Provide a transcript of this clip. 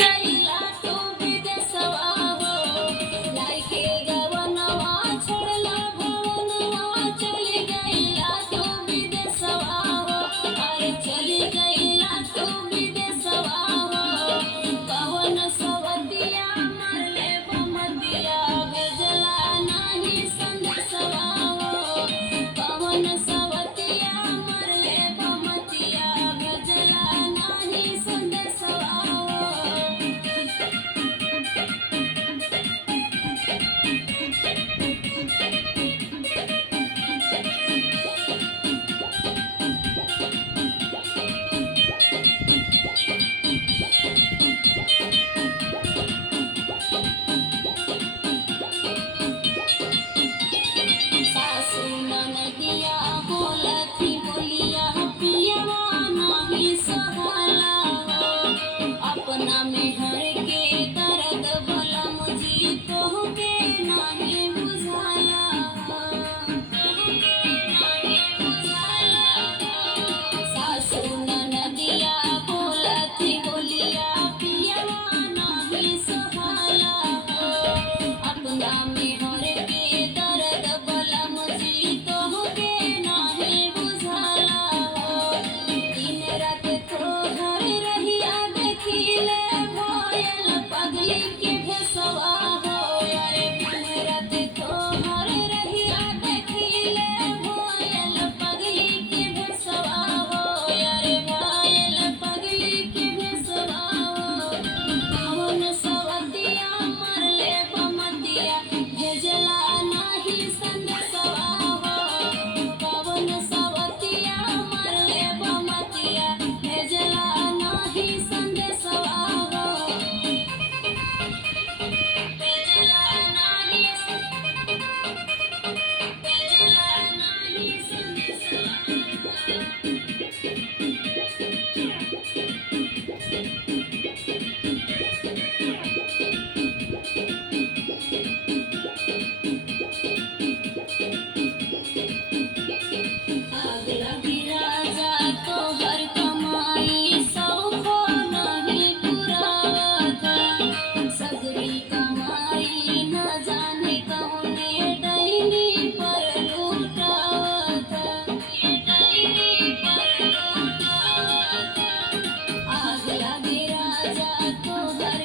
गइला तू विदेशवा हो, लाइके गवनवा छोड़ला भवनवा, चली गइला तू विदेशवा हो, अरे चली गइला तू विदेशवा हो। कवन सवतिया मरले बमतिया, भेजला नाही संदेशवा हो। कवन सवतिया मरले बमतिया, भेजला नाही संदेशवा हो। सासू ननदिया बोलती बोलिया, पियवा नाही सहाला हो। अपना मेहर के दर्द बलम जी तोहके नाही बुझाला हो, तोहके नाही बुझाला हो। सासू ननदिया बोलती बोलिया, पियवा नाही सहाला हो। अपना मेहर के दर्द बलम जी तोहके नाही बुझाला हो। दिन रात तोहर रहिया देखिले, भयल पगली के भेसवा हो। अरे दिन रात तोहर रहिया देखिले, भयल पगली के भेसवा हो। अरे भयल पगली के भेसवा हो। कवन सवतिया मरले बमतिया, भेजला नाही संदेशवा हो। कवन सवतिया मरले बमतिया, भेजला नाही संदेशवा हो। भेजला नाही भेजला नाही संदेशवा हो। आग लगी राजा तोहर कमाई, सौखो नहीं पुरावत। सगरी कमाई न जाने कौने डैनी पर लुटावत, डैनी पर लुटावत। आग लगी राजा तोहर